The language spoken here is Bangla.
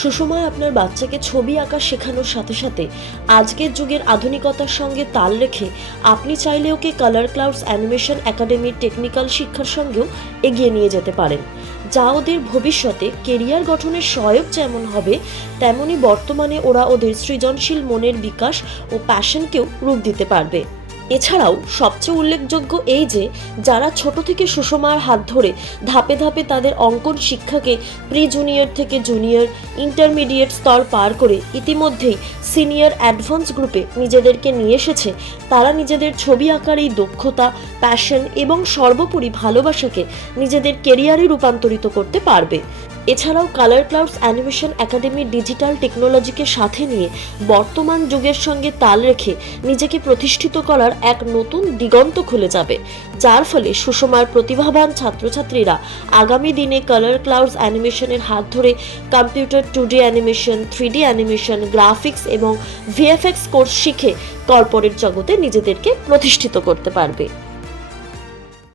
সুষমায় আপনার বাচ্চাকে ছবি আঁকা শেখানোর সাথে সাথে আজকের যুগের আধুনিকতার সঙ্গে তাল রেখে আপনি চাইলে ওকে কালার ক্লাউডস অ্যানিমেশন একাডেমির টেকনিক্যাল শিক্ষার সঙ্গেও এগিয়ে নিয়ে যেতে পারেন, যা ওদের ভবিষ্যতে কেরিয়ার গঠনের সহায়ক যেমন হবে, তেমনি বর্তমানে ওরা ওদের সৃজনশীল মনের বিকাশ ও প্যাশনকেও রূপ দিতে পারবে। এছাড়াও সবচেয়ে উল্লেখযোগ্য এই যে, যারা ছোট থেকে সুষমার হাত ধরে ধাপে ধাপে তাদের অঙ্কন শিক্ষাকে প্রি জুনিয়র থেকে জুনিয়র, ইন্টারমিডিয়েট স্তর পার করে ইতিমধ্যেই সিনিয়র অ্যাডভান্স গ্রুপে নিজেদেরকে নিয়ে এসেছে, তারা নিজেদের ছবি আঁকার এই দক্ষতা, প্যাশন এবং সর্বোপরি ভালোবাসাকে নিজেদের কেরিয়ারে রূপান্তরিত করতে পারবে। এছাড়াও কালার ক্লাউডস অ্যানিমেশন একাডেমির ডিজিটাল টেকনোলজিকে সাথে নিয়ে বর্তমান যুগের সঙ্গে তাল রেখে নিজেকে প্রতিষ্ঠিত করার এক নতুন দিগন্ত খুলে যাবে, যার ফলে সুষমার প্রতিভাবান ছাত্রছাত্রীরা আগামী দিনে কালার ক্লাউডস অ্যানিমেশনের হাত ধরে computer 2D animation, 3D animation, graphics এবং ভিএফএক্স কোর্স শিখে কর্পোরেট জগতে নিজেদেরকে প্রতিষ্ঠিত করতে পারবে।